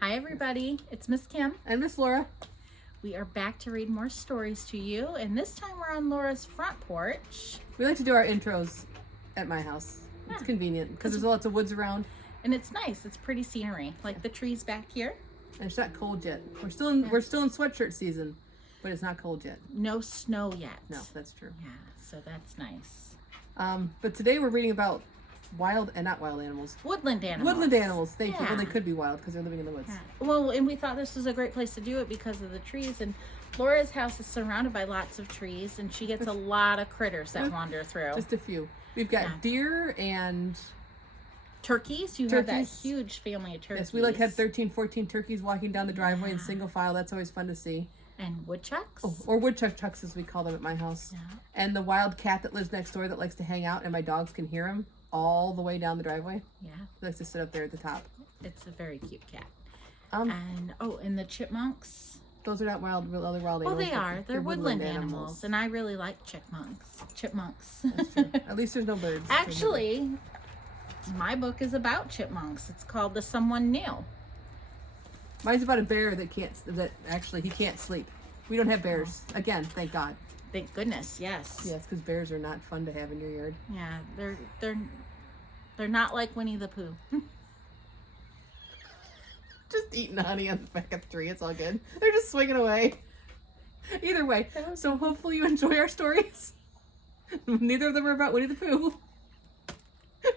Hi everybody, it's Miss Kim. And Miss Laura. We are back to read more stories to you, and this time we're on Laura's front porch. We like to do our intros at my house. It's convenient because there's lots of woods around. And it's nice, it's pretty scenery, like the trees back here. And it's not cold yet. We're still in sweatshirt season, but it's not cold yet. No snow yet. No, that's true. Yeah, so that's nice. But today we're reading about not wild animals. Woodland animals. Woodland animals, thank you. Well, they could be wild because they're living in the woods. Yeah. Well, and we thought this was a great place to do it because of the trees. And Laura's house is surrounded by lots of trees, and she gets a lot of critters that wander through. Just a few. We've got deer and turkeys. You have that huge family of turkeys. Yes, we had 13, 14 turkeys walking down the driveway in single file. That's always fun to see. And woodchucks. Oh, or woodchucks as we call them at my house. Yeah. And the wild cat that lives next door that likes to hang out, and my dogs can hear him all the way down the driveway. Yeah. He likes to sit up there at the top. It's a very cute cat. And the chipmunks. Those are not other wild animals. Oh, they are. They're woodland animals. And I really like chipmunks. That's true. At least there's no birds. Actually, my book is about chipmunks. It's called The Someone New. Mine's about a bear that he can't sleep. We don't have bears. Again, thank God. Thank goodness, yes. Yes, because bears are not fun to have in your yard. Yeah, they're not like Winnie the Pooh. Just eating honey on the back of the tree. It's all good. They're just swinging away. Either way, so hopefully you enjoy our stories. Neither of them are about Winnie the Pooh.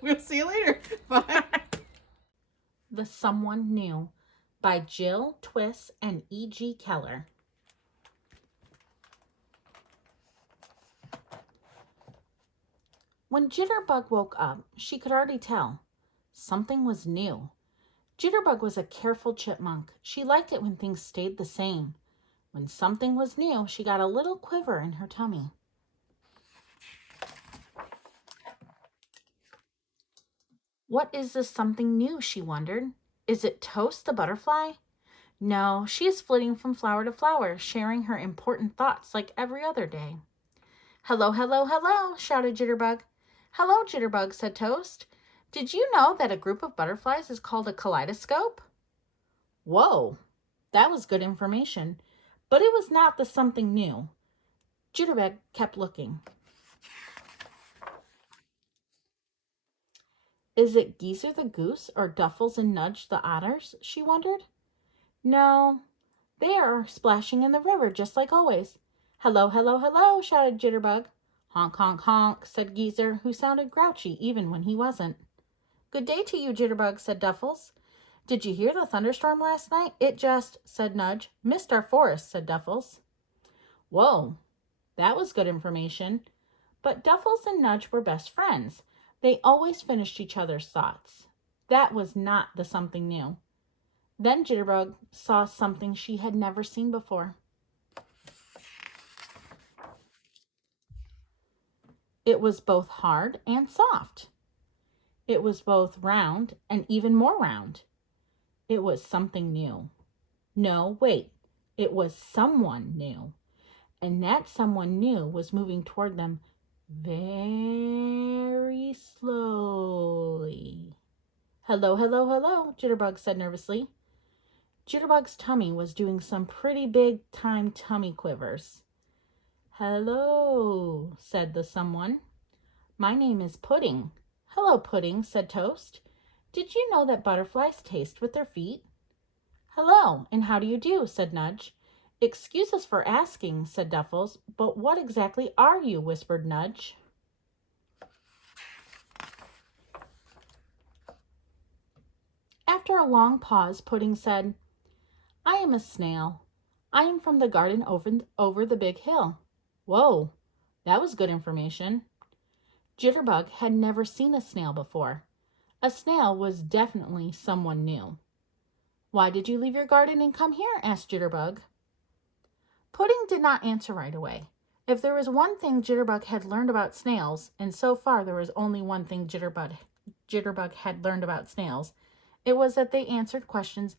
We'll see you later. Bye. The Someone New by Jill Twiss and E.G. Keller. When Jitterbug woke up, she could already tell. Something was new. Jitterbug was a careful chipmunk. She liked it when things stayed the same. When something was new, she got a little quiver in her tummy. What is this something new, she wondered. Is it Toast the butterfly? No, she is flitting from flower to flower, sharing her important thoughts like every other day. Hello, hello, hello, shouted Jitterbug. Hello, Jitterbug, said Toast. Did you know that a group of butterflies is called a kaleidoscope? Whoa, that was good information, but it was not the something new. Jitterbug kept looking. Is it Geezer the goose or Duffles and Nudge the otters? She wondered. No, they are splashing in the river just like always. Hello, hello, hello, shouted Jitterbug. Honk, honk, honk, said Geezer, who sounded grouchy even when he wasn't. Good day to you, Jitterbug, said Duffles. Did you hear the thunderstorm last night? It just, said Nudge. Missed our forest, said Duffles. Whoa, that was good information. But Duffles and Nudge were best friends. They always finished each other's thoughts. That was not the something new. Then Jitterbug saw something she had never seen before. It was both hard and soft. It was both round and even more round. It was something new. No, wait. It was someone new. And that someone new was moving toward them very slowly. Hello, hello, hello, Jitterbug said nervously. Jitterbug's tummy was doing some pretty big-time tummy quivers. Hello, said the someone. My name is Pudding. Hello, Pudding, said Toast. Did you know that butterflies taste with their feet? Hello, and how do you do, said Nudge. Excuse us for asking, said Duffles, but what exactly are you, whispered Nudge. After a long pause, Pudding said, I am a snail. I am from the garden over the big hill. Whoa, that was good information. Jitterbug had never seen a snail before. A snail was definitely someone new. Why did you leave your garden and come here? Asked Jitterbug. Pudding did not answer right away. If there was one thing Jitterbug had learned about snails, and so far there was only one thing Jitterbug had learned about snails, it was that they answered questions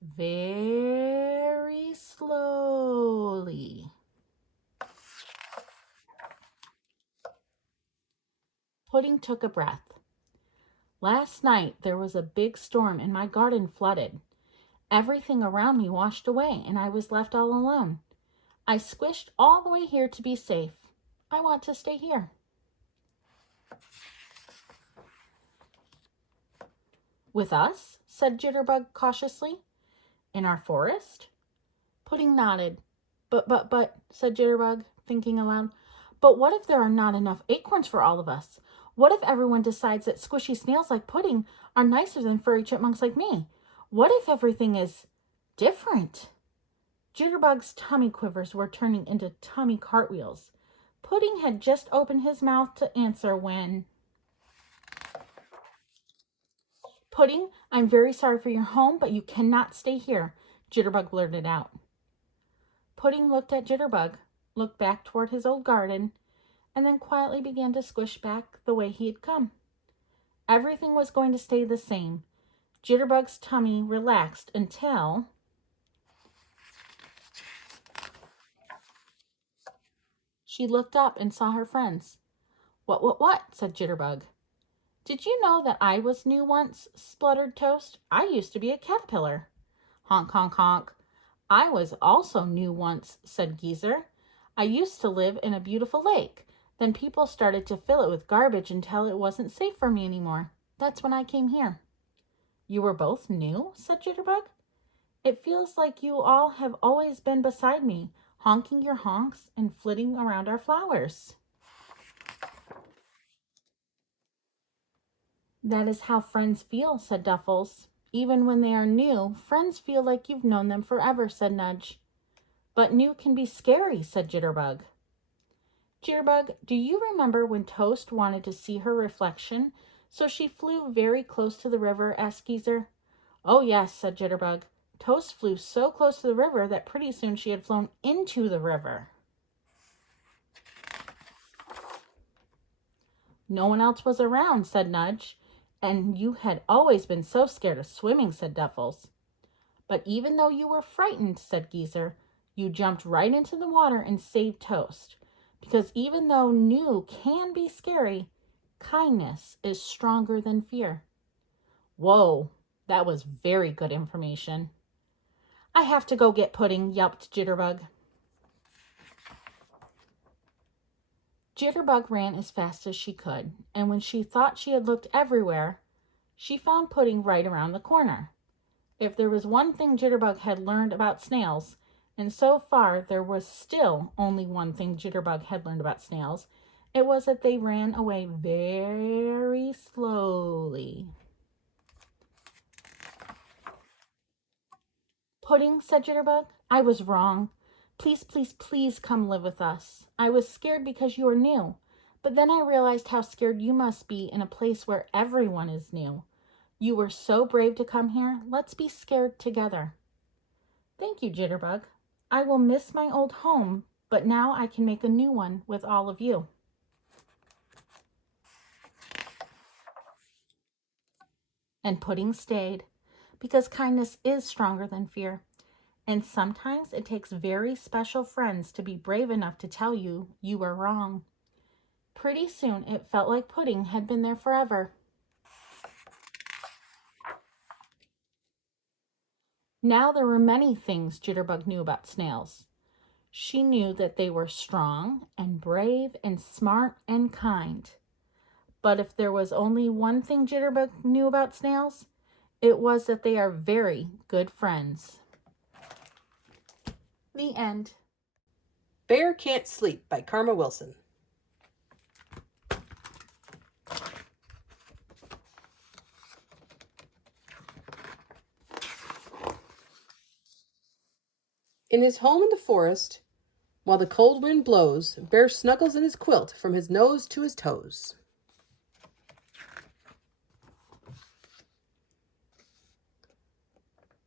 very slowly. Pudding took a breath. Last night there was a big storm and my garden flooded. Everything around me washed away, and I was left all alone. I squished all the way here to be safe. I want to stay here. With us? Said Jitterbug cautiously. In our forest? Pudding nodded. But, said Jitterbug, thinking aloud. But what if there are not enough acorns for all of us? What if everyone decides that squishy snails like Pudding are nicer than furry chipmunks like me? What if everything is different? Jitterbug's tummy quivers were turning into tummy cartwheels. Pudding had just opened his mouth to answer when... Pudding, I'm very sorry for your home, but you cannot stay here, Jitterbug blurted out. Pudding looked at Jitterbug, looked back toward his old garden, and then quietly began to squish back the way he had come. Everything was going to stay the same. Jitterbug's tummy relaxed until... She looked up and saw her friends. What, said Jitterbug. Did you know that I was new once, spluttered Toast. I used to be a caterpillar. Honk, honk, honk. I was also new once, said Geezer. I used to live in a beautiful lake. Then people started to fill it with garbage until it wasn't safe for me anymore. That's when I came here. You were both new, said Jitterbug. It feels like you all have always been beside me, honking your honks and flitting around our flowers. That is how friends feel, said Duffles. Even when they are new, friends feel like you've known them forever, said Nudge. But new can be scary, said Jitterbug. Jitterbug, do you remember when Toast wanted to see her reflection, so she flew very close to the river, asked Geezer. Oh, yes, said Jitterbug. Toast flew so close to the river that pretty soon she had flown into the river. No one else was around, said Nudge. And you had always been so scared of swimming, said Duffles. But even though you were frightened, said Geezer, you jumped right into the water and saved Toast. Because even though new can be scary, kindness is stronger than fear. Whoa, that was very good information. I have to go get Pudding, yelped Jitterbug. Jitterbug ran as fast as she could, and when she thought she had looked everywhere, she found Pudding right around the corner. If there was one thing Jitterbug had learned about snails, and so far there was still only one thing Jitterbug had learned about snails, it was that they ran away very slowly. Pudding, said Jitterbug, I was wrong. Please, please, please come live with us. I was scared because you are new, but then I realized how scared you must be in a place where everyone is new. You were so brave to come here. Let's be scared together. Thank you, Jitterbug. I will miss my old home, but now I can make a new one with all of you. And Pudding stayed, because kindness is stronger than fear. And sometimes it takes very special friends to be brave enough to tell you you were wrong. Pretty soon it felt like Pudding had been there forever. Now there were many things Jitterbug knew about snails. She knew that they were strong and brave and smart and kind. But if there was only one thing Jitterbug knew about snails, it was that they are very good friends. The end. Bear Can't Sleep by Karma Wilson. In his home in the forest, while the cold wind blows, Bear snuggles in his quilt from his nose to his toes.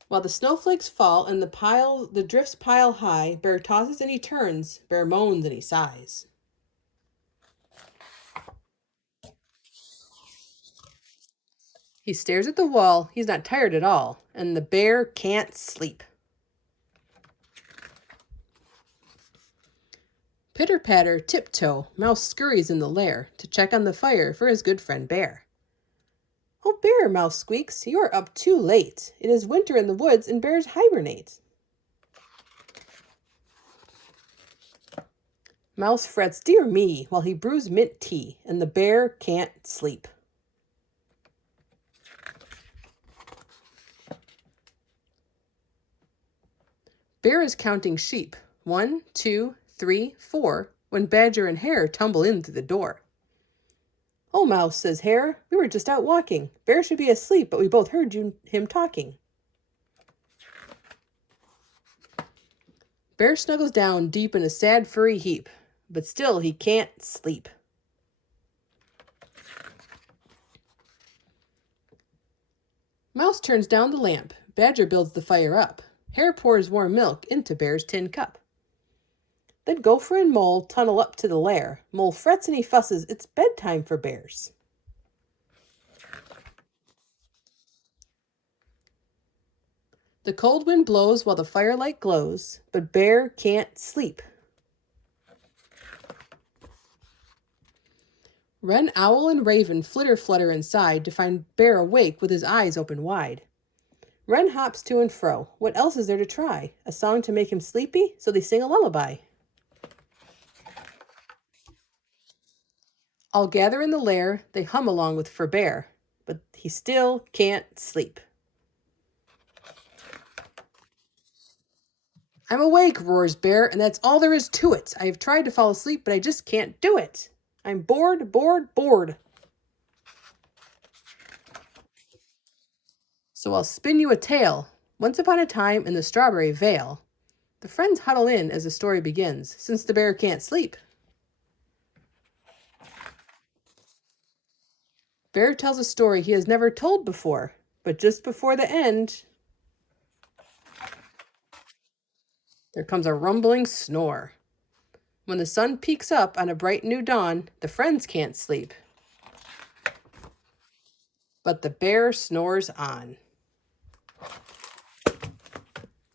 While the snowflakes fall and the drifts pile high, Bear tosses and he turns, Bear moans and he sighs. He stares at the wall, he's not tired at all, and the bear can't sleep. Pitter-patter, tiptoe, Mouse scurries in the lair to check on the fire for his good friend Bear. Oh, Bear, Mouse squeaks, you are up too late. It is winter in the woods and bears hibernate. Mouse frets, dear me, while he brews mint tea, and the bear can't sleep. Bear is counting sheep. 1, 2, 3, 4, when Badger and Hare tumble in through the door. Oh, Mouse, says Hare, we were just out walking. Bear should be asleep, but we both heard him talking. Bear snuggles down deep in a sad furry heap, but still he can't sleep. Mouse turns down the lamp. Badger builds the fire up. Hare pours warm milk into Bear's tin cup. Then Gopher and Mole tunnel up to the lair. Mole frets and he fusses. It's bedtime for bears. The cold wind blows while the firelight glows, but Bear can't sleep. Wren, Owl, and Raven flitter-flutter inside to find Bear awake with his eyes open wide. Wren hops to and fro. What else is there to try? A song to make him sleepy, so they sing a lullaby. All gather in the lair, they hum along with for Bear, but he still can't sleep. I'm awake, roars Bear, and that's all there is to it. I have tried to fall asleep, but I just can't do it. I'm bored, bored, bored. So I'll spin you a tale. Once upon a time in the strawberry vale. The friends huddle in as the story begins, since the bear can't sleep. Bear tells a story he has never told before, but just before the end, there comes a rumbling snore. When the sun peeks up on a bright new dawn, the friends can't sleep. But the bear snores on.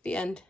The end.